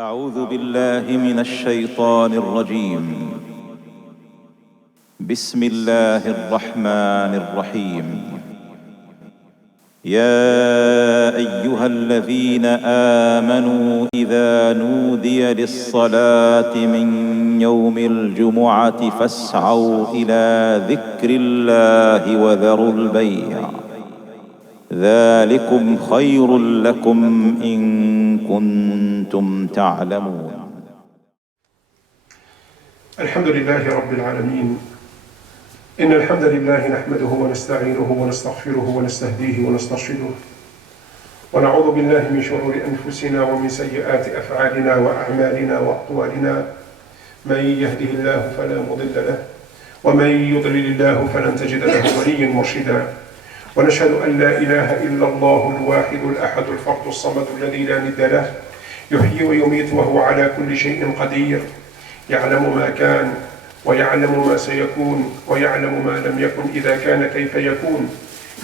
أعوذ بالله من الشيطان الرجيم. بسم الله الرحمن الرحيم. يا أيها الذين آمنوا إذا نودي للصلاة من يوم الجمعة فاسعوا إلى ذكر الله وذروا البيع ذلكم خير لكم إن كنتم تعلمون. الحمد لله رب العالمين. إن الحمد لله نحمده ونستعينه ونستغفره ونستهديه ونسترشده ونعوذ بالله من شرور أنفسنا ومن سيئات أفعالنا وأعمالنا وأقوالنا. من يهده الله فلا مضل له ومن يضلل الله فلن تجد له وليا مرشدا. ونشهد أن لا إله إلا الله الواحد الأحد الفرد الصمد الذي لا ند له، يحيي ويميت وهو على كل شيء قدير، يعلم ما كان ويعلم ما سيكون ويعلم ما لم يكن إذا كان كيف يكون.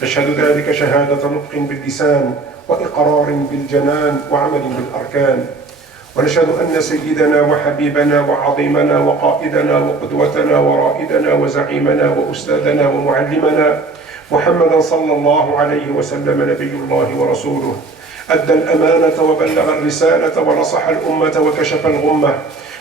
نشهد ذلك شهادة نطق باللسان وإقرار بالجنان وعمل بالأركان. ونشهد أن سيدنا وحبيبنا وعظيمنا وقائدنا وقدوتنا ورائدنا وزعيمنا وأستاذنا ومعلمنا محمدا صلى الله عليه وسلم نبي الله ورسوله، أدى الأمانة وبلغ الرسالة ونصح الأمة وكشف الغمة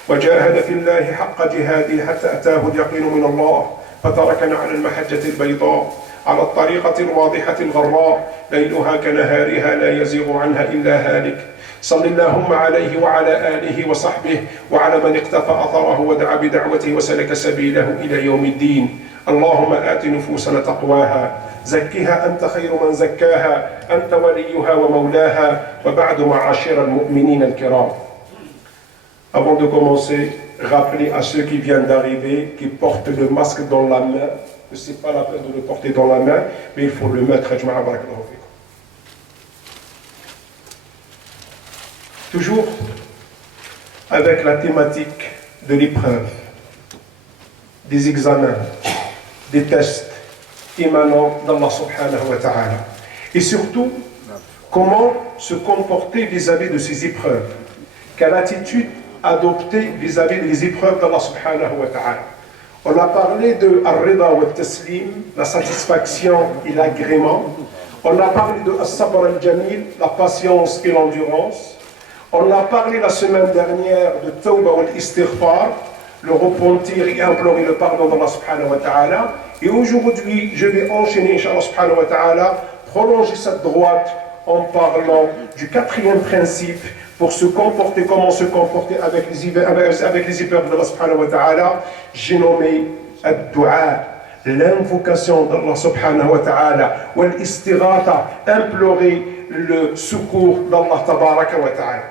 وجاهد في الله حق جهاده حتى أتاه اليقين من الله، فتركنا على المحجة البيضاء على الطريقة الواضحة الغراء ليلها كنهارها لا يزيغ عنها إلا هالك. صل اللهم عليه وعلى آله وصحبه وعلى من اقتفى أثره ودعا بدعوته وسلك سبيله إلى يوم الدين. اللهم آت نفوسنا تقواها، زكها أنت خير من زكاها، أنت وليها ومولاها. وبعد معاشر المؤمنين الكرام. Avant de commencer, rappelez à ceux qui viennent d'arriver, qui portent le masque dans la main, que ce n'est pas la peine de le porter dans la main, mais il faut le mettre. Toujours avec la thématique de l'épreuve, des examens, des tests émanant d'Allah subhanahu wa ta'ala. Et surtout, comment se comporter vis-à-vis de ces épreuves. Quelle attitude adopter vis-à-vis des épreuves d'Allah subhanahu wa ta'ala. On a parlé de ar-rida wa taslim, la satisfaction et l'agrément. On a parlé de as-sabr al-jamil, la patience et l'endurance. On a parlé la semaine dernière de tawba wa al-istighfar, le repentir et implorer le pardon d'Allah subhanahu wa ta'ala. Et aujourd'hui, je vais enchaîner, inshallah subhanahu wa ta'ala, prolonger cette droite en parlant du quatrième principe pour se comporter, comment se comporter avec les épreuves d'Allah subhanahu wa ta'ala. J'ai nommé ad-du'a, l'invocation d'Allah subhanahu wa ta'ala, ou l'istighatha, implorer le secours d'Allah tabaraka wa ta'ala.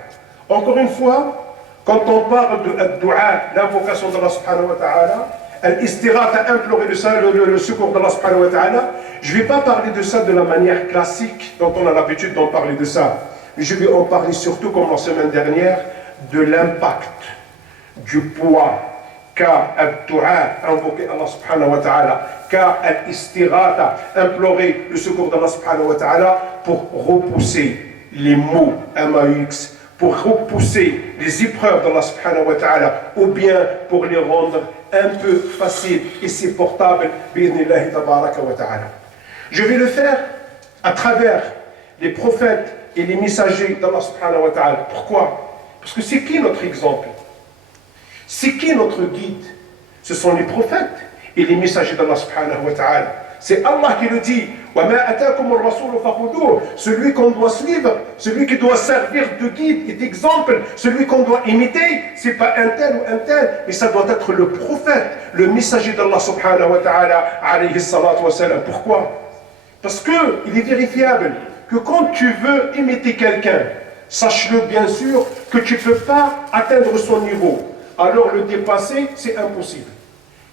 Encore une fois, quand on parle de ad-du'a, l'invocation d'Allah subhanahu wa ta'ala, al-istighatha, implorer le secours d'Allah subhanahu wa ta'ala, je ne vais pas parler de ça de la manière classique dont on a l'habitude d'en parler de ça. Je vais en parler surtout, comme la semaine dernière, de l'impact, du poids qu'a al-du'a, invoquer Allah subhanahu wa ta'ala, qu'a al-istighatha, implorer le secours d'Allah subhanahu wa ta'ala pour repousser les maux MAX, pour repousser les épreuves d'Allah subhanahu wa ta'ala, ou bien pour les rendre un peu faciles et supportables, bi'idhnillahi tabaraka wa ta'ala. Je vais le faire à travers les prophètes et les messagers d'Allah subhanahu wa ta'ala. Pourquoi? Parce que c'est qui notre exemple? C'est qui notre guide? Ce sont les prophètes et les messagers d'Allah subhanahu wa ta'ala. C'est Allah qui le dit. Celui qu'on doit suivre, celui qui doit servir de guide et d'exemple, celui qu'on doit imiter, c'est pas un tel ou un tel, mais ça doit être le prophète, le messager d'Allah subhanahu wa ta'ala, alayhi salatu wa salam. Pourquoi? Parce qu'il est vérifiable que quand tu veux imiter quelqu'un, sache-le bien sûr que tu ne peux pas atteindre son niveau. Alors le dépasser, c'est impossible.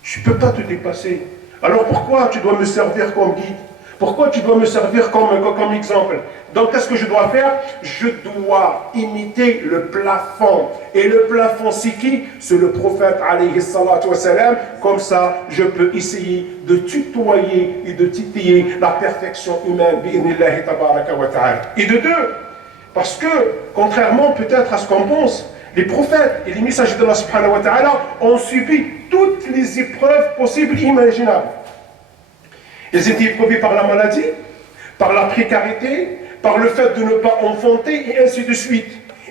Je ne peux pas te dépasser. Alors pourquoi tu dois me servir comme guide? Pourquoi tu dois me servir comme exemple? Donc qu'est-ce que je dois faire? Je dois imiter le plafond. Et le plafond c'est qui? C'est le prophète alayhi salatu wa salam. Comme ça, je peux essayer de tutoyer et de titiller la perfection humaine. Bi'idhnillahi tabaraka wa ta'ala. Et de deux, parce que, contrairement peut-être à ce qu'on pense, Les prophètes et les messagers d'Allah subhanahu wa ta'ala ont subi toutes les épreuves possibles et imaginables. Ils étaient éprouvés par la maladie, par la précarité, par le fait de ne pas enfanter et ainsi de suite.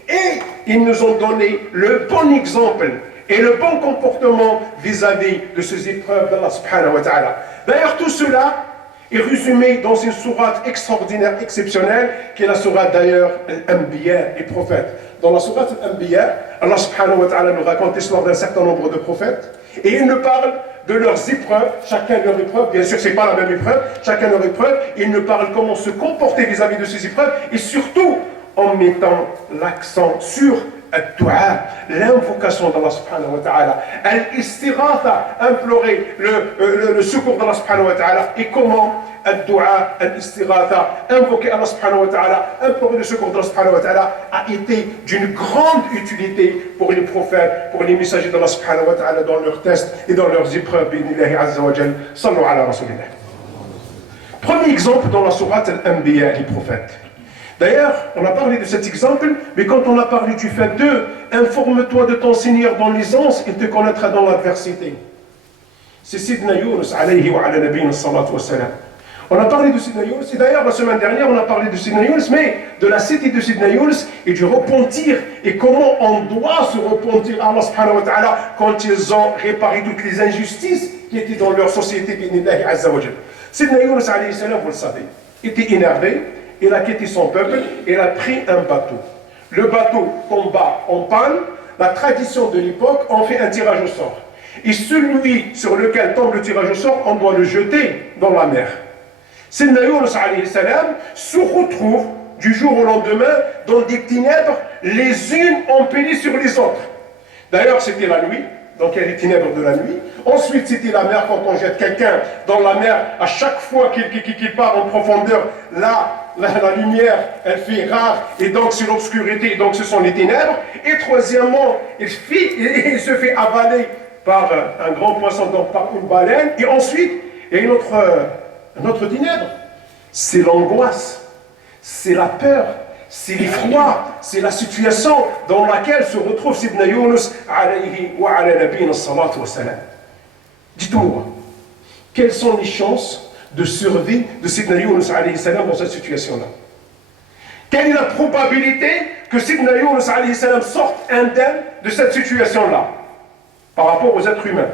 Et ils nous ont donné le bon exemple et le bon comportement vis-à-vis de ces épreuves d'Allah subhanahu wa ta'ala. D'ailleurs, tout cela est résumé dans une sourate extraordinaire, exceptionnelle, qui est la sourate d'ailleurs Al-Anbiya, les prophètes. Dans la sourate Al-Anbiya, Allah subhanahu wa ta'ala nous raconte l'histoire d'un certain nombre de prophètes, et il nous parle de leurs épreuves, chacun leur épreuve, bien sûr c'est pas la même épreuve, chacun leur épreuve, il nous parle comment se comporter vis-à-vis de ces épreuves, et surtout en mettant l'accent sur الدعاء, l'invocation d'Allah subhanahu wa ta'ala, al-istighatha, implorer le secours d'Allah subhanahu wa ta'ala. Et comment al-dua, al-istighatha, invoquer Allah subhanahu wa ta'ala, implorer le secours d'Allah subhanahu wa ta'ala, a été d'une grande utilité pour les prophètes, pour les messagers d'Allah subhanahu wa ta'ala dans leurs tests et dans leurs épreuves. B'idhnillahi azza wa jal. Sallu ala rasulillah. Premier exemple dans la sourate Al-Anbiya, les prophètes. D'ailleurs, on a parlé de cet exemple, mais quand on a parlé du fait de informe-toi de ton Seigneur dans l'aisance, il te connaîtra dans l'adversité. C'est Sidna Yunus, alayhi wa ala nabiyina salatu wa salam. On a parlé de Sidna Yunus, et d'ailleurs la semaine dernière on a parlé de Sidna Yunus, mais de la cité de Sidna Yunus et du repentir, et comment on doit se repentir à Allah subhanahu wa ta'ala quand ils ont réparé toutes les injustices qui étaient dans leur société, bi'idhnillahi azza wa jal. Sidna Yunus, alayhi salam, vous le savez, était énervé. Il a quitté son peuple, il a pris un bateau. Le bateau tomba en panne, la tradition de l'époque en fait un tirage au sort. Et celui sur lequel tombe le tirage au sort, on doit le jeter dans la mer. Sidna Yunus alayhi salam se retrouve du jour au lendemain dans des ténèbres, les unes empilées sur les autres. D'ailleurs, c'était la nuit. Donc il y a les ténèbres de la nuit. Ensuite, c'était la mer, quand on jette quelqu'un dans la mer, à chaque fois qu'il part en profondeur, la lumière, elle fait rare, et donc c'est l'obscurité, donc ce sont les ténèbres. Et troisièmement, il se fait avaler par un grand poisson, donc par une baleine. Et ensuite, il y a une autre ténèbre, c'est l'angoisse, c'est la peur, c'est l'effroi, c'est la situation dans laquelle se retrouve Sidna Yunus alayhi wa ala nabiyina salatu wa salam. Dites-moi, quelles sont les chances de survie de Sidna Yunus alayhi salam dans cette situation-là? Quelle est la probabilité que Sidna Yunus alayhi salam sorte indemne de cette situation-là par rapport aux êtres humains?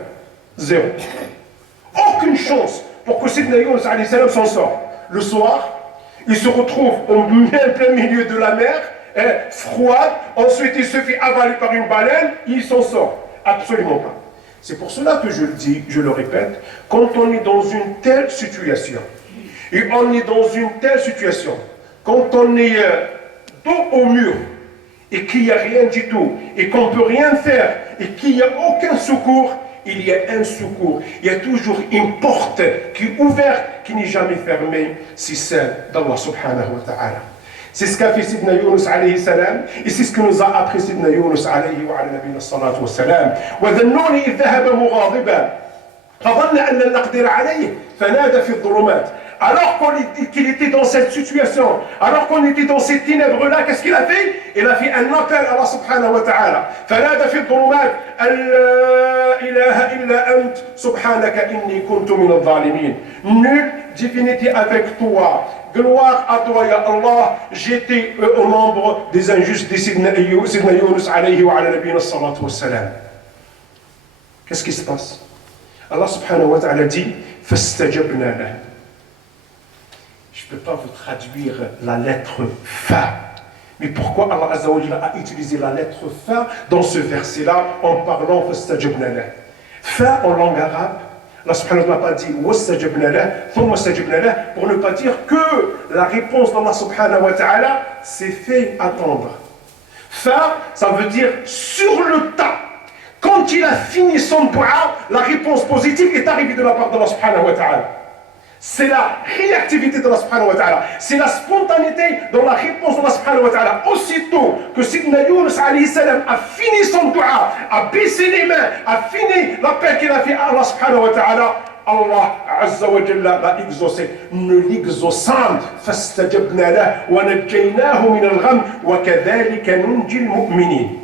Zéro. Aucune chance pour que Sidna Yunus alayhi salam s'en sorte. Le soir, il se retrouve au plein milieu de la mer, froide, ensuite il se fait avaler par une baleine, il s'en sort. Absolument pas. C'est pour cela que je le dis, je le répète, quand on est dans une telle situation, et on est dans une telle situation, quand on est dos au mur, et qu'il n'y a rien du tout, et qu'on ne peut rien faire, et qu'il n'y a aucun secours, il y a un secours. Il y a toujours une porte qui est ouverte, qui n'est jamais fermée, c'est celle d'Allah subhanahu wa ta'ala. C'est ce qu'a fait Sidna Yunus alayhi salam, et c'est ce que nous a appris Sidna Yunus alayhi wa ala nabiyina salatu wa salam. وَذَنُّونِ إِذْ ذَهَبَ مُغَاضِبًا فَظَنَّ أَن لَّن نَّقْدِرَ عَلَيْهِ فَنَادَى فِي الظُّلُمَاتِ. Alors qu'il était dans cette situation, alors qu'on était dans ces ténèbres-là, qu'est-ce qu'il a fait? Il a fait un appel à Allah subhanahu wa ta'ala. فَنَادَى فِي الظُّلُمَاتِ أَن لَّا إِلَهَ إِلَّا أَنْتَ سُبْحَانَكَ إِنِّي كُنتُ مِنَ الظَّالِمِينَ. Nulle divinité avec toi. Gloire à toi, ya Allah, j'étais au nombre des injustes de Sidna Yunus alayhi wa ala nabiyina salatu wa salam. Qu'est-ce qui se passe? Allah subhanahu wa ta'ala dit فَاسْتَجَبْنَا لَهُ. Je ne peux pas vous traduire la lettre Fa. Mais pourquoi Allah Azza wa Jalla a utilisé la lettre Fa dans ce verset-là en parlant فَاسْتَجَبْنَا لَهُ? Fa en langue arabe, Allah subhanahu wa ta'ala n'a pas dit وَاسْتَجَبْنَا لَهُ ثُمَّ اسْتَجَبْنَا لَهُ pour ne pas dire que la réponse d'Allah subhanahu wa ta'ala s'est fait attendre. Fa, ça veut dire sur le tas. Quand il a fini son dua, la réponse positive est arrivée de la part d'Allah subhanahu wa ta'ala. C'est la réactivité d'Allah subhanahu wa ta'ala. C'est la spontanéité dans la réponse d'Allah subhanahu wa ta'ala. Aussitôt que Sidna Yunus alayhi salam a fini son dua, a baissé les mains, a fini l'appel qu'il a fait à Allah subhanahu wa ta'ala, Allah azza wa jalla l'a exaucé. Nous l'exauçons. فَاسْتَجَبْنَا لَهُ وَنَجَّيْنَاهُ مِنَ الْغَمِّ وَكَذَلِكَ نُنْجِي الْمُؤْمِنِينَ.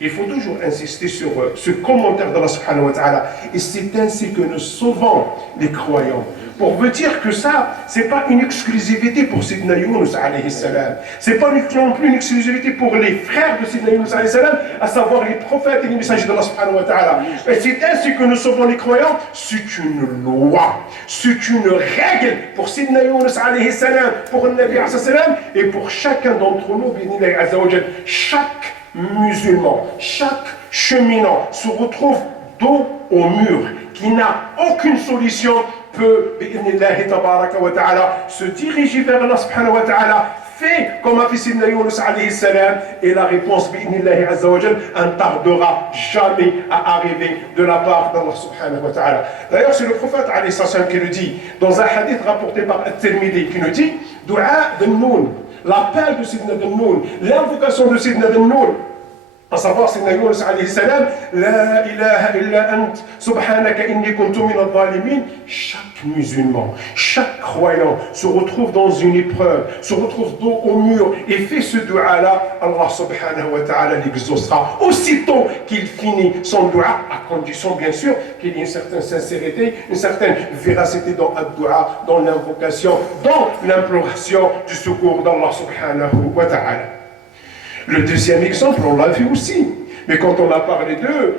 Il faut toujours insister sur ce commentaire d'Allah subhanahu wa ta'ala. Et c'est ainsi que nous sauvons les croyants. Pour vous dire que ça, c'est pas une exclusivité pour Sidna Yunus alayhi salam. C'est pas non plus une exclusivité pour les frères de Sidna Yunus alayhi salam, à savoir les prophètes et les messagers d'Allah subhanahu wa ta'ala. Et c'est ainsi que nous sauvons les croyants. C'est une loi, c'est une règle pour Sidna Yunus alayhi salam, pour le Nabi alayhi salam, et pour chacun d'entre nous, bi'idhnillahi azza wa jal. Chaque musulman, chaque cheminant se retrouve dos au mur, qui n'a aucune solution, peut, bi'idhnillahi tabaraka wa ta'ala, se diriger vers Allah subhanahu wa ta'ala, fait comme a fait Sidna Yunus alayhi salam, et la réponse, bi'idhnillahi azza wa jal, ne tardera jamais à arriver de la part d'Allah subhanahu wa ta'ala. D'ailleurs, c'est le prophète alayhi salam qui le dit, dans un hadith rapporté par At-Tirmidhi, qui nous dit, Dua d'An-Nun, l'appel de Sidna d'An-Nun, l'invocation de Sidna d'An-Nun, à savoir Sidna Yunus alayhi salam, La ilaha illa ant, subhanaka inni kuntu min al-zalimin. Chaque musulman, chaque croyant se retrouve dans une épreuve, se retrouve dos au mur et fait ce dua-là, Allah subhanahu wa ta'ala l'exaucera aussitôt qu'il finit son dua, à condition bien sûr qu'il y ait une certaine sincérité, une certaine véracité dans le dua, dans l'invocation, dans l'imploration du secours d'Allah subhanahu wa ta'ala. Le deuxième exemple, on l'a vu aussi. Mais quand on a parlé d'eux,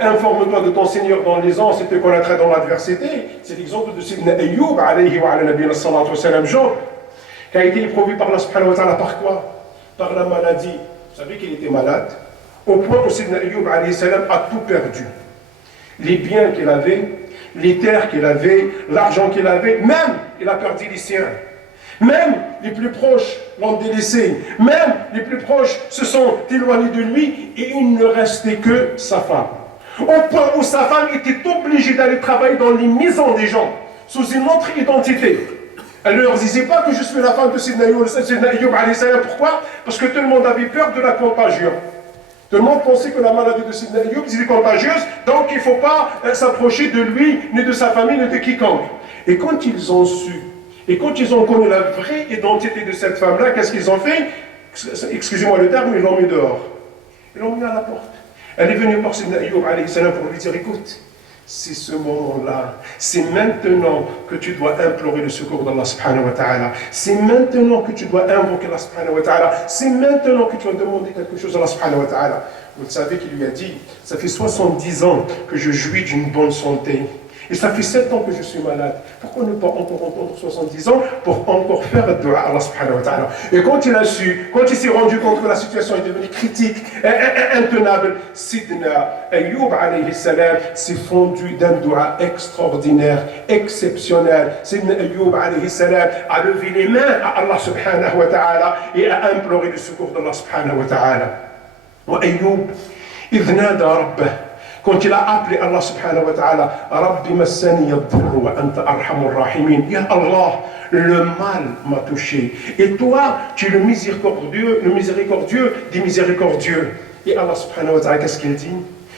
informe-toi de ton Seigneur dans l'aisance et te connaîtras dans l'adversité. C'est l'exemple de Sidna Ayyub, alayhi wa ala nabiyina salatu wa salam, Job, qui a été éprouvé par Allah subhanahu wa ta'ala par quoi? Par la maladie. Vous savez qu'il était malade, au point où Sidna Ayyub, alayhi salam, a tout perdu. Les biens qu'il avait, les terres qu'il avait, l'argent qu'il avait, même il a perdu les siens. Même les plus proches l'ont délaissé. Même les plus proches se sont éloignés de lui et il ne restait que sa femme. Au point où sa femme était obligée d'aller travailler dans les maisons des gens, sous une autre identité. Elle ne leur disait pas que je suis la femme de Sidna Ayyub alayhi salam. Pourquoi? Parce que tout le monde avait peur de la contagion. Tout le monde pensait que la maladie de Sidna Ayyub était contagieuse, donc il ne faut pas s'approcher de lui, ni de sa famille, ni de quiconque. Et quand ils ont su, et quand ils ont connu la vraie identité de cette femme-là, qu'est-ce qu'ils ont fait? Excusez-moi le terme, ils l'ont mis dehors. Ils l'ont mis à la porte. Elle est venue voir Sidna Ayyub alayhi salam pour lui dire, écoute, c'est ce moment-là, c'est maintenant que tu dois implorer le secours d'Allah subhanahu wa ta'ala. C'est maintenant que tu dois invoquer Allah subhanahu wa ta'ala. C'est maintenant que tu dois demander quelque chose à Allah subhanahu wa ta'ala. Vous savez qu'il lui a dit, ça fait 70 ans que je jouis d'une bonne santé. Et ça fait 7 ans que je suis malade. Pourquoi ne pas encore entendre 70 ans pour encore faire dua à Allah subhanahu wa ta'ala? Et quand il a su, quand il s'est rendu compte que la situation est devenue critique, intenable, Sidna Ayyub alayhi salam s'est fondu d'un dua extraordinaire, exceptionnel. Sidna Ayyub alayhi salam a levé les mains à Allah subhanahu wa ta'ala et a imploré le secours d'Allah subhanahu wa ta'ala. Wa Ayyub, idh nada rabbah. Quand il a appelé Allah subhanahu wa ta'ala, Rabbi massani yadhurru wa anta arhamur rahimin. Ya Allah, le mal m'a touché. Et toi, tu es le miséricordieux des miséricordieux. Et Allah subhanahu wa ta'ala, qu'est-ce qu'il dit?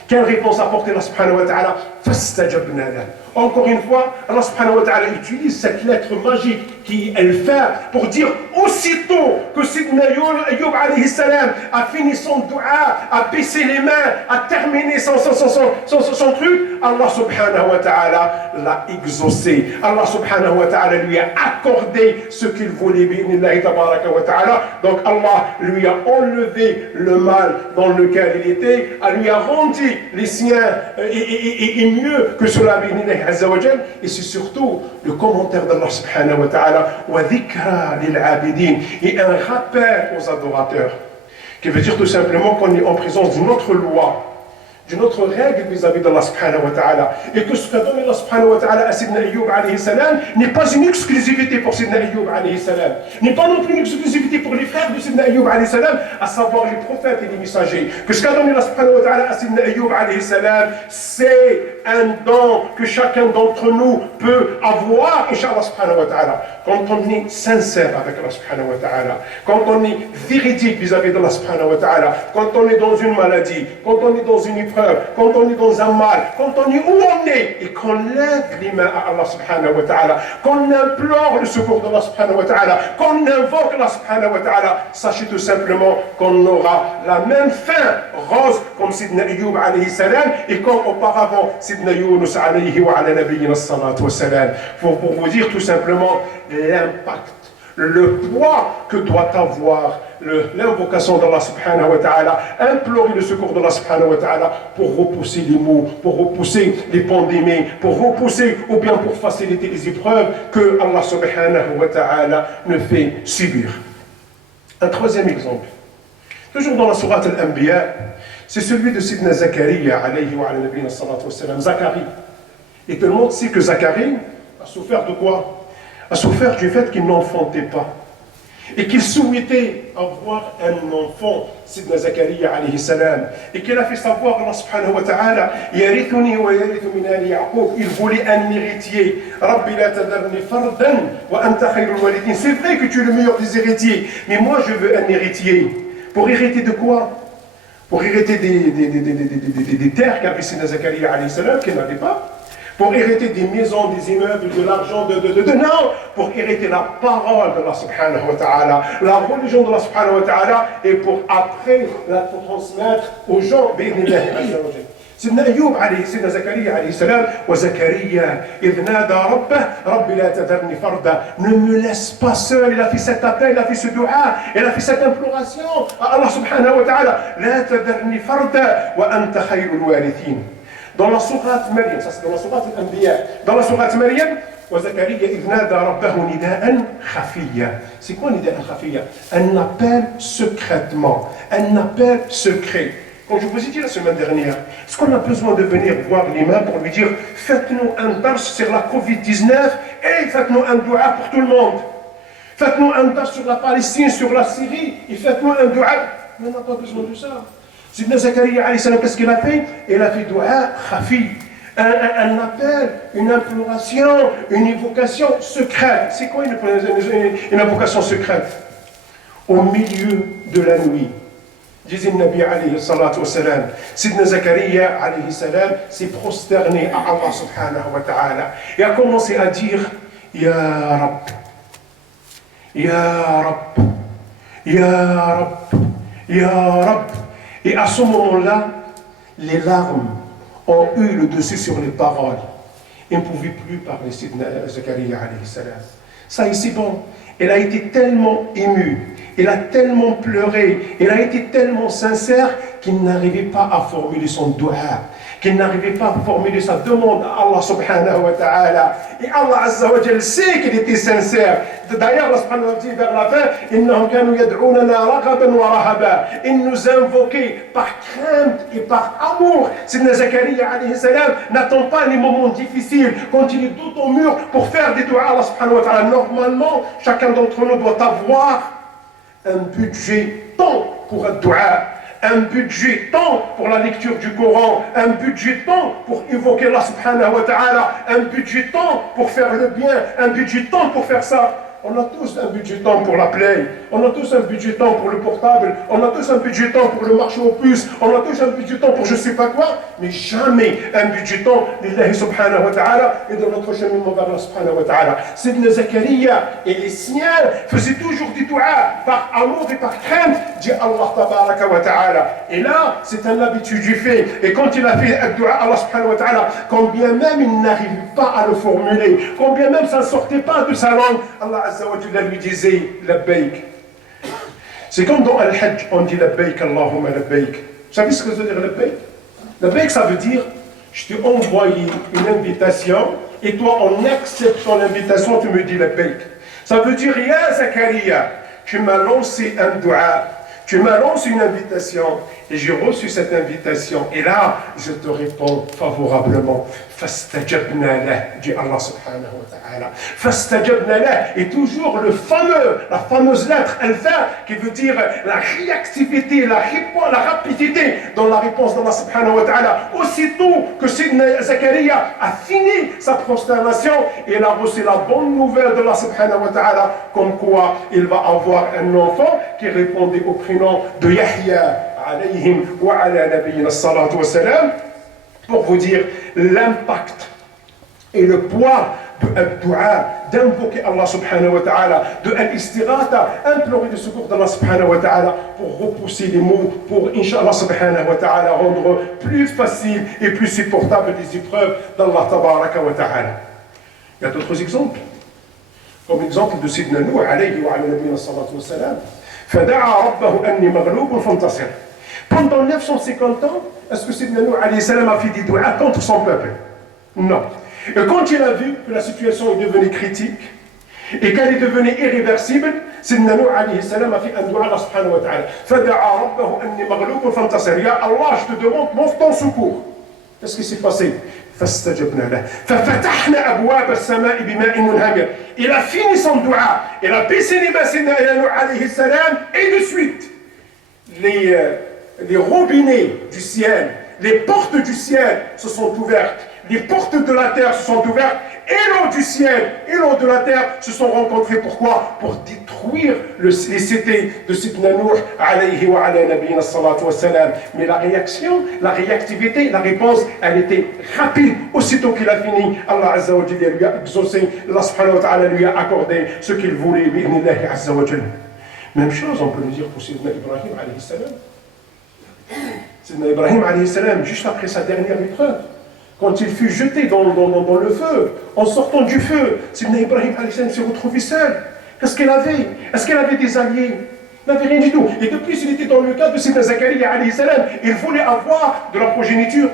Quelle réponse apporter Allah subhanahu wa ta'ala? Fastajabna lahu. Encore une fois, Allah subhanahu wa ta'ala utilise cette lettre magique qui est le fer pour dire aussitôt que Sidna Ayyub alayhi salam a fini son dua, a baissé les mains, a terminé son truc, Allah subhanahu wa ta'ala l'a exaucé. Allah subhanahu wa ta'ala lui a accordé ce qu'il voulait, bi'idhnillahi tabaraka wa ta'ala. Donc Allah lui a enlevé le mal dans lequel il était, lui a rendu les siens et mieux que cela, bi'idhnillahi azza wa jal. Et c'est surtout le commentaire d'Allah subhanahu wa ta'ala, wa dhikra lil abidin, et un rappel aux adorateurs, qui veut dire tout simplement qu'on est en présence d'une autre loi, d'une autre règle vis-à-vis d'Allah subhanahu wa ta'ala, et que ce qu'a donné Allah subhanahu wa ta'ala à Sidna Ayyub alayhi salam n'est pas une exclusivité pour Sidna Ayyub alayhi salam, n'est pas non plus une exclusivité pour les frères de Sidna Ayyub alayhi salam, à savoir les prophètes et les messagers. Que ce qu'a donné Allah subhanahu wa ta'ala à Sidna Ayyub alayhi salam, c'est un don que chacun d'entre nous peut avoir, Inch'Allah subhanahu wa ta'ala. Quand on est sincère avec Allah subhanahu wa ta'ala, quand on est véridique vis-à-vis d'Allah subhanahu wa ta'ala, quand on est dans une maladie, quand on est dans une épreuve, quand on est dans un mal, quand on est où on est, et qu'on lève les mains à Allah subhanahu wa ta'ala, qu'on implore le secours d'Allah subhanahu wa ta'ala, qu'on invoque Allah subhanahu wa ta'ala, sachez tout simplement qu'on aura la même fin rose comme Sidna Ayyub alayhi salam et comme auparavant Sidna Yunus alayhi wa ala nabiyyina salatu wa salam. Pour vous dire tout simplement l'impact, le poids que doit avoir l'invocation d'Allah subhanahu wa ta'ala, implorer le secours d'Allah subhanahu wa ta'ala pour repousser les maux, pour repousser les pandémies, pour repousser ou bien pour faciliter les épreuves que Allah subhanahu wa ta'ala ne fait subir. Un troisième exemple, toujours dans la sourate Al-Anbiya, c'est celui de Sidna Zakaria alayhi wa ala nabiyyina salatu wa salam. Zacharie. Et tout le monde sait que Zacharie a souffert de quoi? A souffert du fait qu'il n'enfantait pas. Et qu'il souhaitait avoir un enfant, Sidna Zakaria alayhi salam. Et qu'il a fait savoir Allah subhanahu wa ta'ala, Yarithuni wa yarithu min ali Yaqub. Il voulait un héritier. Rabbi la tadarni fardan wa anta khayrul warithin. C'est vrai que tu es le meilleur des héritiers, mais moi je veux un héritier. Pour hériter de quoi? Pour hériter des terres qu'avait Sidna Zakaria alayhi salam, qu'il n'avait pas. Pour hériter des maisons, des immeubles, de l'argent, non, pour hériter la parole de Allah subhanahu wa ta'ala, la religion de Allah subhanahu wa ta'ala, et pour après la transmettre aux gens, سيدنا أيوب عليه سيدنا زكريا عليه السلام وزكريا إذ نادى ربه ربي لا تذرني فردا. Ne me laisse pas seul. Il a fait cet appel, il a fait ce dua, il a fait cette imploration à Allah subhanahu wa ta'ala. لا تذرني فردا وأنت خير الوارثين. Dans la sourate Maryam, ça c'est dans la sourate Al-Anbiya, dans la sourate Maryam, وزكريا إذ نادى ربه نداء خفيا. C'est quoi نداء خفيا? Un appel secrètement, un appel secret. Quand je vous ai dit la semaine dernière, est-ce qu'on a besoin de venir voir l'imam pour lui dire faites-nous un dars sur la Covid-19 et faites-nous un dua pour tout le monde. Faites-nous un dars sur la Palestine, sur la Syrie et faites-nous un dua. On n'a pas besoin de ça. Sidna Zakaria alayhi salam, qu'est-ce qu'il a fait? Il a fait dua khafi. Un appel, une imploration, une évocation secrète. C'est quoi une invocation secrète? Au milieu de la nuit. Disait le Nabi alayhi salatu wa salam, Sidna Zakaria alayhi salam s'est prosterné à Allah subhanahu wa ta'ala et a commencé à dire Ya Rab, Ya Rab, Ya Rab, Ya Rab. Et à ce moment-là, les larmes ont eu le dessus sur les paroles. Il ne pouvait plus parler Sidna Zakaria alayhi salam. Ça ici, bon, elle a été tellement émue. Il a tellement pleuré, il a été tellement sincère qu'il n'arrivait pas à formuler son dua, qu'il n'arrivait pas à formuler sa demande à Allah subhanahu wa ta'ala. Et Allah azza wa jal sait qu'il était sincère. D'ailleurs, Allah subhanahu wa ta'ala dit vers la fin, إِنَّهُمْ كَانُوا يَدْعُونَنَا رَغَبًا وَرَهَبًا. Ils nous invoquaient par crainte et par amour. Sidna Zakaria alayhi salam n'attend pas les moments difficiles, quand il est dos au mur pour faire des doigts à Allah subhanahu wa ta'ala. Normalement, chacun d'entre nous doit avoir un budget temps pour un dua, un budget temps pour la lecture du Coran, un budget temps pour évoquer Allah subhanahu wa ta'ala, un budget temps pour faire le bien, un budget temps pour faire ça. On a tous un budget temps pour la play, on a tous un budget temps pour le portable, on a tous un budget temps pour le marché aux puces, on a tous un budget temps pour je sais pas quoi, mais jamais un budget temps d'Allah subhanahu wa ta'ala et de notre cheminement vers Allah subhanahu wa ta'ala. Sidna Zakaria et les siens faisaient toujours des doigts par amour et par crainte, dit Allah tabaraka wa ta'ala. Et là, c'est un habitude du fait. Et quand il a fait un doigt à Allah subhanahu wa ta'ala, quand bien même il n'arrivait pas à le formuler, quand bien même ça ne sortait pas de sa langue, Allah lui disait labbaik. C'est comme dans Al-Hajj, on dit labbaik Allahumma labbaik. Vous savez ce que ça veut dire labbaik? Labbaik, ça veut dire je t'ai envoyé une invitation et toi en acceptant l'invitation tu me dis labbaik. Ça veut dire ya Zakaria, tu m'as lancé un dua, tu tu m'as lancé une invitation et j'ai reçu cette invitation. Et là, je te réponds favorablement. Fastajabna lah, dit Allah subhanahu wa ta'ala. Fastajabna lah est toujours la fameuse lettre Al-Fa qui veut dire la réactivité, la rapidité dans la réponse d'Allah subhanahu wa ta'ala. Aussitôt que Sidna Zakaria a fini sa prosternation, il a reçu la bonne nouvelle d'Allah subhanahu wa ta'ala, comme quoi il va avoir un enfant qui répondait au prénom de Yahya. Alayhim wa ala nabiyina salatu wa salam, pour vous dire l'impact et le poids de al-du'a, d'invoquer Allah subhanahu wa ta'ala, de al-istighatha, implorer le secours d'Allah subhanahu wa ta'ala pour repousser les maux, pour inshallah subhanahu wa ta'ala rendre plus facile et plus supportable les épreuves d'Allah tabaraka wa ta'ala. Il y a d'autres exemples, comme l'exemple de Sidna Nuh alayhi wa ala nabiyina salatu wa salam. فدعا ربه أني مغلوب فانتصر. Pendant 950 ans, est-ce que Sidna Nuh alayhi salam a fait des doigts contre son peuple? Non. Et quand il a vu que la situation est devenue critique et qu'elle est devenue irréversible, Sidna Nuh alayhi salam a fait un doigt à Allah subhanahu wa ta'ala. فدعا ربه أني مغلوب فانتصر. Ya Allah, je te demande ton secours. Qu'est-ce qui s'est passé? فاستجبنا له ففتحنا أبواب السماء بماء منهمر. Il a fini son doigt, il a baissé les mains Sidna Nuh alayhi salam, et de suite les robinets du ciel, les portes du ciel se sont ouvertes, les portes de la terre se sont ouvertes, et l'eau du ciel et l'eau de la terre se sont rencontrées. Pourquoi? Pour détruire les cités de Sidna Nuh alayhi wa ala nabiyina salatu wa salam. Mais la réaction, la réactivité, la réponse, elle était rapide. Aussitôt qu'il a fini, Allah azza wa jalla lui a exaucé, Allah subhanahu wa ta'ala lui a accordé ce qu'il voulait, bi'idhnillahi azza wa jalla. Même chose, on peut le dire pour Sidna Ibrahim alayhi salam. Sidna Ibrahim alayhi salam, juste après sa dernière épreuve, quand il fut jeté dans le feu, en sortant du feu, Sidna Ibrahim alayhi salam s'est retrouvé seul. Qu'est-ce qu'elle avait? Est-ce qu'elle avait des alliés? Il n'avait rien du tout. Et de plus, il était dans le cas de Sidna Zakaria alayhi salam. Il voulait avoir de la progéniture.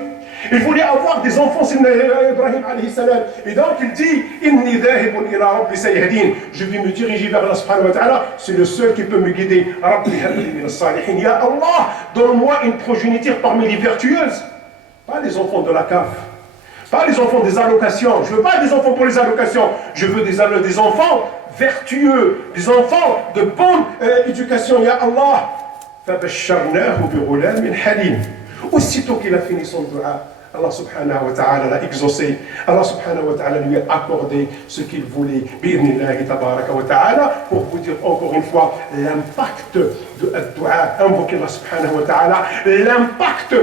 Il voulait avoir des enfants, Sidna Ibrahim alayhi salam. Et donc il dit, Inni dhahibun ila rabbi sayahdin. Je vais me diriger vers Allah subhanahu wa ta'ala. C'est le seul qui peut me guider. Rabbi habli min as-salihin. Ya Allah, donne-moi une progéniture parmi les vertueuses. Pas les enfants de la cave. Pas les enfants des allocations. Je ne veux pas des enfants pour les allocations. Je veux des enfants vertueux, des enfants de bonne éducation. Ya Allah. فَبَشَّرْنَاهُ بِغُلَامٍ حَلِيمٍ. Aussitôt qu'il a fini son dua, Allah subhanahu wa ta'ala l'a exaucé. Allah subhanahu wa ta'ala lui a accordé ce qu'il voulait. Bi'idhnillahi tabaraka wa ta'ala. Pour vous dire encore une fois l'impact de dua, invoquer Allah subhanahu wa ta'ala, l'impact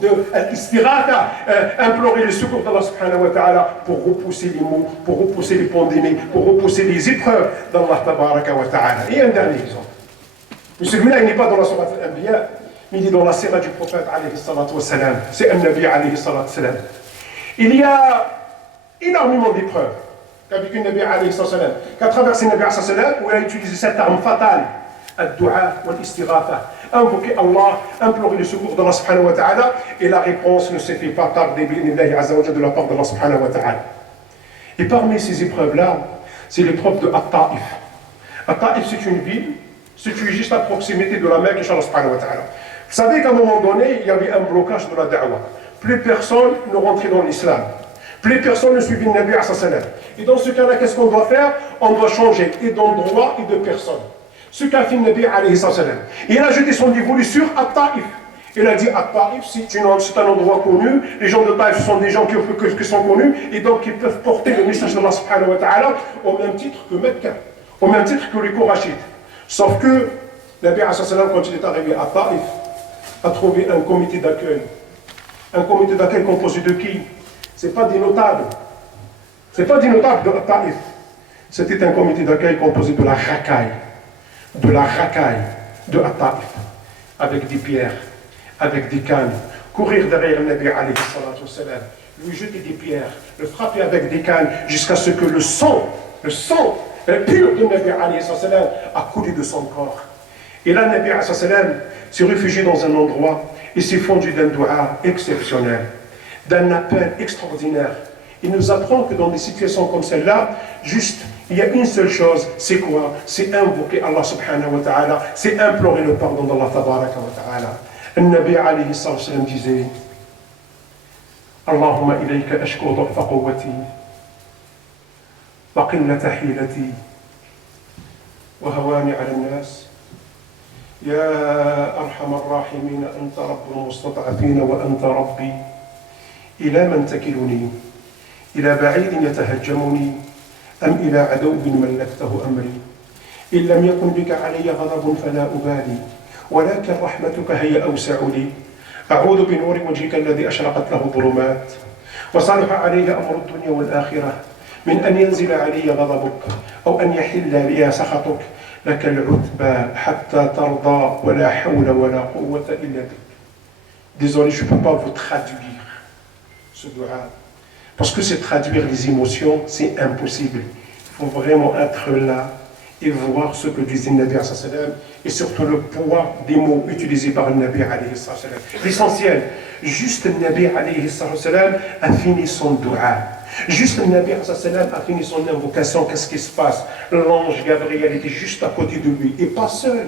de l'istighatha, implorer le secours d'Allah subhanahu wa ta'ala pour repousser les maux, pour repousser les pandémies, pour repousser les épreuves d'Allah tabaraka wa ta'ala. Et un dernier exemple. Celui-là, il n'est pas dans la sourate Al-Anbiya, mais il est dans la sira du prophète alayhi salatu wa salam. C'est un nabi alayhi salatu wa salam. Il y a énormément d'épreuves qu'a vécu le nabi alayhi salatu wa salam, qu'a traversé le nabi alayhi salatu wa salam, où il a utilisé cette arme fatale, al-du'a wa l'istighatha. Invoquer Allah, implorer le secours d'Allah subhanahu wa ta'ala, et la réponse ne s'est fait pas tarder de la part d'Allah subhanahu wa ta'ala. Et parmi ces épreuves-là, c'est l'épreuve de At-Ta'if. At-Ta'if, c'est une ville située juste à proximité de la Mecque, inshallah subhanahu wa ta'ala. Vous savez qu'à un moment donné, il y avait un blocage de la da'wah. Plus personne ne rentrait dans l'islam. Plus personne ne suivait le Nabi sallallahu alayhi wa sallam. Et dans ce cas-là, qu'est-ce qu'on doit faire? On doit changer et d'endroit et de personne. Ce qu'a fait le Nabi alayhi sallam. Il a jeté son dévolu sur At-Ta'if. Il a dit At-Ta'if, c'est un endroit connu. Les gens de Ta'if sont des gens qui sont connus. Et donc ils peuvent porter le message d'Allah subhanahu wa ta'ala au même titre que Mecca. Au même titre que les Korachites. Sauf que le Nabi alayhi sallam, quand il est arrivé à Ta'if, a trouvé un comité d'accueil. Un comité d'accueil composé de qui? Ce n'est pas des notables. Ce n'est pas des notables de Ta'if. C'était un comité d'accueil composé de la racaille. De la racaille de At-Ta'if, avec des pierres, avec des cannes, courir derrière le Nabi alayhi salatu wa salam, lui jeter des pierres, le frapper avec des cannes, jusqu'à ce que le sang pur de Nabi alayhi salatu wa salam a coulé de son corps. Et là, Nabi alayhi salatu wa salam s'est réfugié dans un endroit et s'est fondu d'un dua exceptionnel, d'un appel extraordinaire. Il nous apprend que dans des situations comme celle-là, juste, Il y a une seule chose, c'est quoi? C'est invoquer Allah subhanahu wa ta'ala, c'est implorer le pardon d'Allah tabaraka wa ta'ala. Le Nabi alayhi sallam disait Allahumma ilayka ashku du'fa quwwati wa qillata hilati wa hawani ala an-nas ya arhamar rahimin anta rabbul mustad'afin wa anta rabbi ila man takiluni ila ba'id yatahajjamuni am ila aduwwin mallaktahu amri in lam yakun bika alayya ghadabun fala ubali ولكن رحمتك هي أوسع لي أعوذ بنور وجهك الذي أشرقت له الظلمات وصلح عليه أمر الدنيا والآخرة من أن ينزل علي غضبك أو أن يحل لي سخطك لك العتبى حتى ترضى ولا حول ولا قوة إلا بك. Désolé, je ne peux pas vous traduire ce dua parce que c'est traduire les émotions, c'est impossible. Il faut vraiment être là et voir ce que disait le Nabi sallam et surtout le poids des mots utilisés par le Nabi sallam. L'essentiel, juste le Nabi sallam a fini son dua. Juste le Nabi sallam a fini son invocation. Qu'est-ce qui se passe? L'ange Gabriel était juste à côté de lui et pas seul,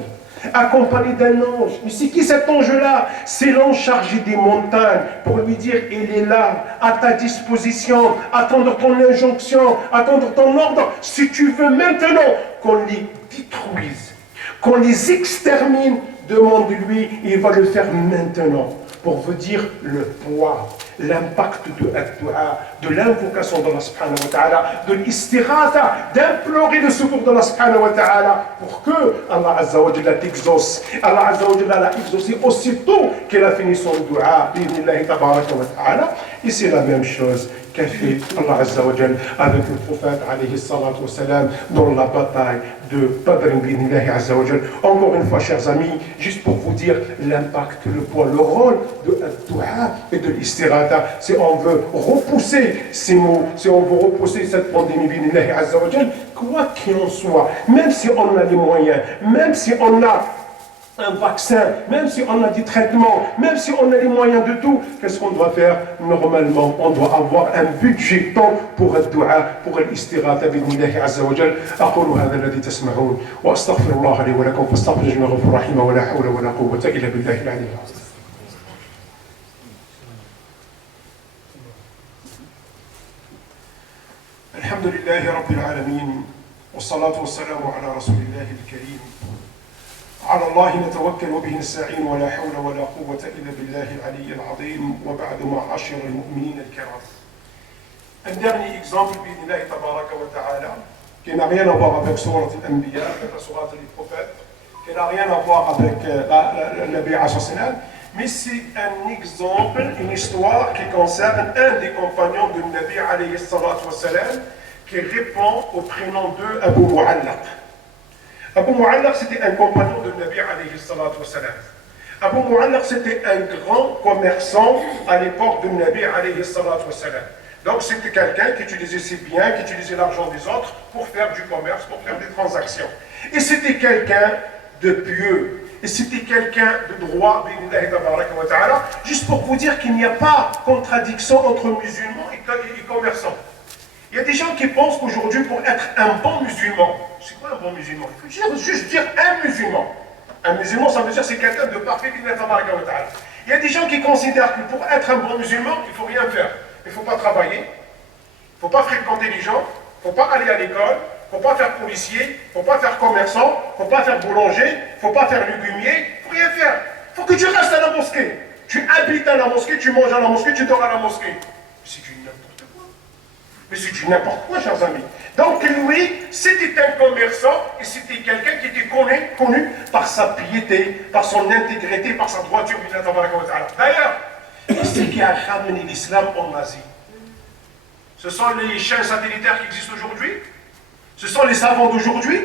accompagné d'un ange. Mais c'est qui cet ange-là? C'est l'ange chargé des montagnes pour lui dire il est là, à ta disposition, attendre ton injonction, attendre ton ordre. Si tu veux maintenant qu'on les détruise, qu'on les extermine, demande-lui, il va le faire maintenant. Pour vous dire le poids, l'impact de l'addu'a, de l'invocation d'Allah subhanahu wa ta'ala, de l'istighatha, d'implorer le secours d'Allah subhanahu wa ta'ala pour que Allah azza wa jalla t'exauce. Allah azza wa jalla l'a exaucé aussitôt qu'il a fini son dua, bi'idhnillahi tabaraka wa ta'ala. Et c'est la même chose qu'a fait Allah azza wa jalla avec le prophète alayhi salatu wa salam dans la bataille de Badr bi'idhnillahi azza wa jalla. Encore une fois, chers amis, juste pour vous dire l'impact, le poids, le rôle de l'addu'a et de l'istighatha. Si on veut repousser ces mots, si on veut repousser cette pandémie, bi'idhnillahi azza wa jalla, quoi qu'il en soit, même si on a les moyens, même si on a un vaccin, même si on a des traitements, même si on a les moyens de tout, qu'est-ce qu'on doit faire? Normalement, on doit avoir un budget temps pour le dua, pour l'istighatha bi'idhnillahi azza wa jalla. أقول هذا الذي تسمعون وأستغفر الله لي ولكم فاستغفروه إنه غفور رحيم ولا حول ولا قوة إلا بالله العلي العظيم. الحمد لله رب العالمين والصلاة والسلام على رسول الله الكريم. على الله نتوكل وبه نستعين ولا حول ولا قوة إلا بالله العلي العظيم. وبعد معاشر المؤمنين الكرام. Un dernier exemple بإذن تبارك وتعالى qui n'a rien à voir avec Sourate al-Anbiya, avec la Sourate des prophètes, qui n'a rien à voir avec le Nabi sallam, mais c'est un exemple, une histoire qui concerne un des compagnons du Nabi alayhi salatu wa salam, qui répond au prénom de Abu Mu'allaq. Abu Mu'allaq, c'était un compagnon de Nabi alayhi salatu wa salam. Abu Mu'allaq, c'était un grand commerçant à l'époque de Nabi alayhi salatu wa salam. Donc c'était quelqu'un qui utilisait ses biens, qui utilisait l'argent des autres pour faire du commerce, pour faire des transactions. Et c'était quelqu'un de pieux, et c'était quelqu'un de droit, juste pour vous dire qu'il n'y a pas contradiction entre musulmans et commerçants. Il y a des gens qui pensent qu'aujourd'hui, pour être un bon musulman, c'est quoi un bon musulman? Il faut juste dire un musulman. Un musulman, ça veut dire c'est quelqu'un de parfait. Il y a des gens qui considèrent que pour être un bon musulman, il ne faut rien faire. Il ne faut pas travailler, il ne faut pas fréquenter les gens, il ne faut pas aller à l'école, il ne faut pas faire policier, il ne faut pas faire commerçant, il ne faut pas faire boulanger, il ne faut pas faire légumier, il ne faut rien faire. Il faut que tu restes à la mosquée. Tu habites à la mosquée, tu manges à la mosquée, tu dors à la mosquée. C'est du n'importe quoi. Mais c'est du n'importe quoi, chers amis. Donc lui, c'était un commerçant et c'était quelqu'un qui était connu par sa piété, par son intégrité, par sa droiture. D'ailleurs, qui c'est qui a ramené l'islam en Asie? Ce sont les chaînes satellitaires qui existent aujourd'hui? Ce sont les savants d'aujourd'hui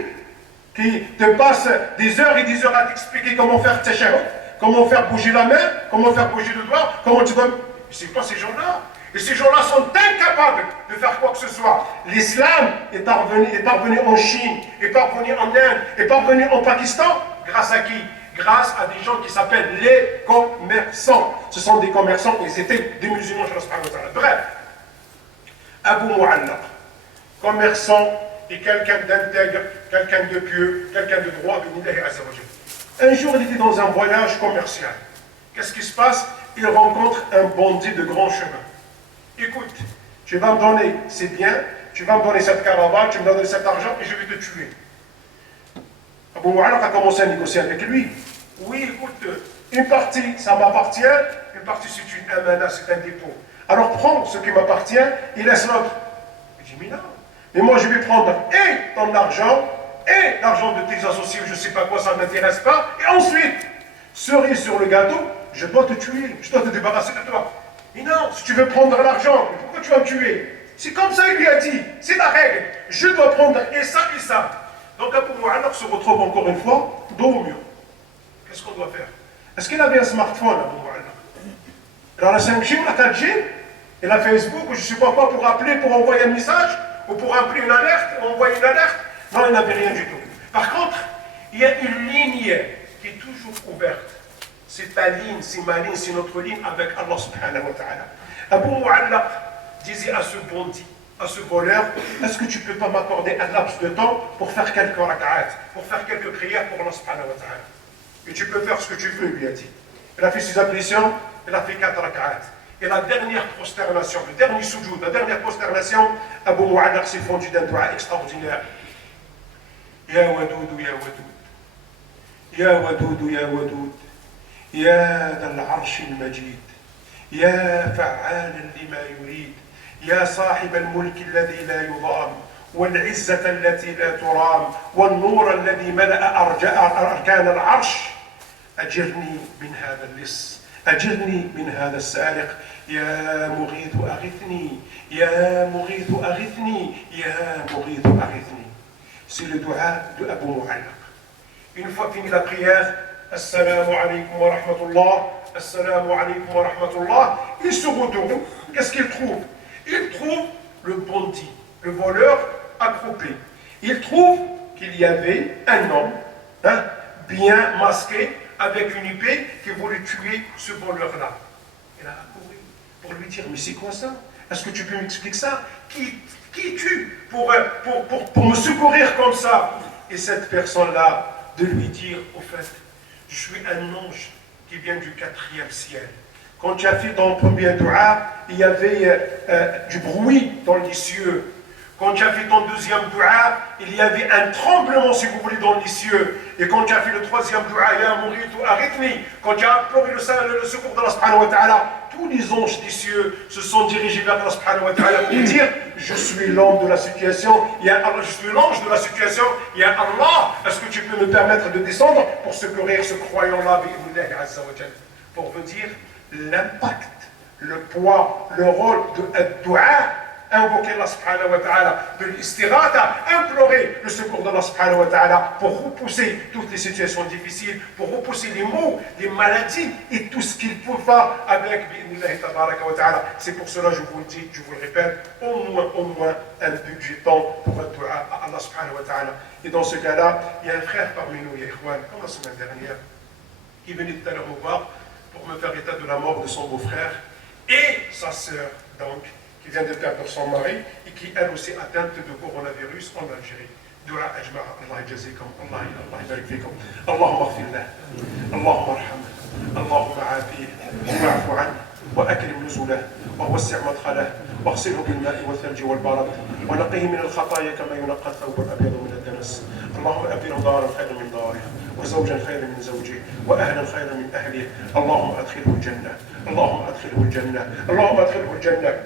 qui te passent des heures et des heures à t'expliquer comment faire tashahhud, comment faire bouger la main, comment faire bouger le doigt, comment tu dois... C'est pas ces gens-là. Et ces gens-là sont incapables de faire quoi que ce soit. L'islam est parvenu en Chine, est parvenu en Inde, est parvenu en Pakistan, grâce à qui? Grâce à des gens qui s'appellent les commerçants. Ce sont des commerçants, ils étaient des musulmans. Bref, Abu Mu'allaq, commerçant et quelqu'un d'intègre, quelqu'un de pieux, quelqu'un de droit, bi'idhnillahi azza wa jalla. Un jour, il était dans un voyage commercial. Qu'est-ce qui se passe? Il rencontre un bandit de grand chemin. Écoute, tu vas me donner, c'est bien, tu vas me donner cette caravane, tu me donnes cet argent et je vais te tuer. Abu Mu'allaq a commencé à négocier avec lui. Oui, écoute, une partie, ça m'appartient, une partie, c'est une amana, c'est un dépôt. Alors prends ce qui m'appartient et laisse l'autre. Il dit, mais non, mais moi je vais prendre et ton argent, et l'argent de tes associés, je ne sais pas quoi, ça ne m'intéresse pas, et ensuite, cerise sur le gâteau, je dois te tuer, je dois te débarrasser de toi. Mais non, si tu veux prendre l'argent, pourquoi tu vas me tuer? C'est comme ça, il lui a dit, c'est la règle, je dois prendre et ça et ça. Donc Abu Mu'allaq se retrouve encore une fois dos au mur. Qu'est-ce qu'on doit faire? Est-ce qu'il avait un smartphone, Abu Mu'allaq? Il a la 5G ou la 4G, et la Facebook, ou je ne sais pas quoi, pour appeler, pour envoyer un message, ou pour appeler une alerte, ou envoyer une alerte? Non, il n'avait rien du tout. Par contre, il y a une ligne qui est toujours ouverte. C'est ta ligne, c'est ma ligne, c'est notre ligne avec Allah subhanahu wa ta'ala. Abu Mu'allaq disait à ce bandit, à ce voleur, est-ce que tu ne peux pas m'accorder un laps de temps pour faire quelques rak'at, pour faire quelques prières pour Allah subhanahu wa ta'ala? Et tu peux faire ce que tu veux, lui a dit. Il a fait ses ablutions, il a fait 4 rak'at. Et la dernière prosternation, le dernier sujoud, la dernière prosternation, Abu Mu'allaq s'est fondu d'un dua extraordinaire. Ya Wadoud, Ya Wadoud, Ya Wadoud, Ya Wadoud, Ya Dal Arsh al-Majid, Ya Fa'alan lima yurid, يا صاحب الملك الذي لا يضام والعزة التي لا ترام والنور الذي ملأ أركان العرش أجرني من هذا اللص أجرني من هذا السارق يا مغيث أغثني يا مغيث أغثني يا مغيث أغثني. C'est le dua de Abu Mu'allaq. Une fois fini la prière, Assalamu alaikum wa rahmatullah, Assalamu alaikum wa rahmatullah, il se retourne. Qu'est-ce qu'il trouve? Il trouve le bandit, le voleur accroupi. Il trouve qu'il y avait un homme bien masqué avec une épée qui voulait tuer ce voleur-là. Il a accouru pour lui dire, mais c'est quoi ça? Est-ce que tu peux m'expliquer ça? Qui es-tu pour me secourir comme ça? Et cette personne-là, de lui dire, au fait, je suis un ange qui vient du 4e ciel. Quand tu as fait ton premier dua, il y avait du bruit dans les cieux. Quand tu as fait ton deuxième dua, il y avait un tremblement, si vous voulez, dans les cieux. Et quand tu as fait le troisième dua, ya Mughith Aghithni, quand tu as imploré le secours d'Allah subhanahu wa ta'ala, tous les anges des cieux se sont dirigés vers Allah subhanahu wa ta'ala pour dire, je suis l'homme de la situation, ya Allah, je suis l'ange de la situation, ya Allah, est-ce que tu peux me permettre de descendre pour secourir ce croyant-là, bi'idhnillahi azza wa jalla, pour vous dire l'impact, le poids, le rôle de dua, invoquer Allah subhanahu wa ta'ala, de l'istighatha, implorer le secours d'Allah subhanahu wa ta'ala pour repousser toutes les situations difficiles, pour repousser les maux, les maladies et tout ce qu'il faut faire avec bi'idhnillahi tabaraka wa ta'ala. C'est pour cela, je vous le dis, je vous le répète, au moins un budget temps pour un dua à Allah subhanahu wa ta'ala. Et dans ce cas-là, il y a un frère parmi nous, Ikhwan, comme la semaine dernière, qui venait tout à l'heure me voir pour me faire état de la mort de son beau-frère et sa sœur, donc, qui vient de perdre son mari et qui, elle aussi, atteinte de coronavirus en Algérie. دعاء أجمع الله يجزيكم الله يبارك فيكم اللهم اغفر له اللهم ارحمه اللهم عافيه واعف عنه وأكرم نزله ووسع مدخله واغسله بالماء والثلج والبرد ونقيه من الخطايا كما ينقى الثوب الأبيض من الدنس اللهم أبدله دارا خيرا من داره وزوجا خيرا من زوجه وأهلا خيرا من أهله اللهم أدخله الجنة اللهم أدخله الجنة اللهم أدخله الجنة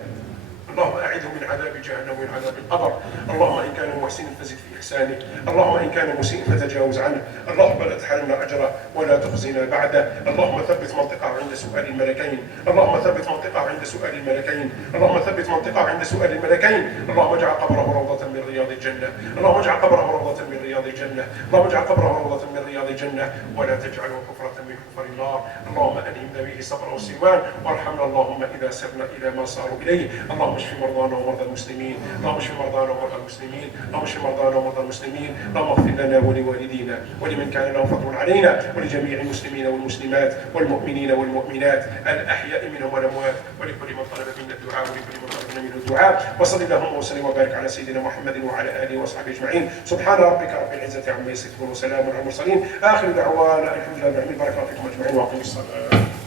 اللهم أعذه من عذاب جهنم ومن عذاب القبر اللهم إن كان محسنا فزد في إحسانه اللهم إن كان مسيئا فتجاوز عنه اللهم لا تحرمنا أجره ولا تخزنا بعده اللهم ثبت منطقه عند سؤال الملكين اللهم ثبت منطقه عند سؤال الملكين اللهم ثبت منطقه عند سؤال الملكين اللهم اجعل قبره روضة من رياض الجنة اللهم اجعل قبره روضة من رياض الجنة اللهم اجعل قبره روضة من رياض الجنة ولا تجعله كفرة من كفر النار اللهم ألهمنا به صبر والسلوان وارحمنا اللهم إذا سرنا إلى ما صاروا إليه اللهم اشف مرضانا ومرضى المسلمين، اللهم اشف مرضانا ومرضى المسلمين، اللهم اشف مرضانا ومرضى المسلمين، اللهم اغفر لنا ولوالدينا ولمن كان له فضل علينا ولجميع المسلمين والمسلمات والمؤمنين والمؤمنات الأحياء منهم والأموات، ولكل من طلب منا الدعاء ولكل من طلب منه الدعاء. وصل اللهم وسلم وبارك على سيدنا محمد وعلى آله وصحبه أجمعين. سبحان ربك رب العزة عما يصفون وسلام على المرسلين. آخر دعوانا الحمد لله رب العالمين. بارك الله فيكم أجمعين وأقيموا الصلاة.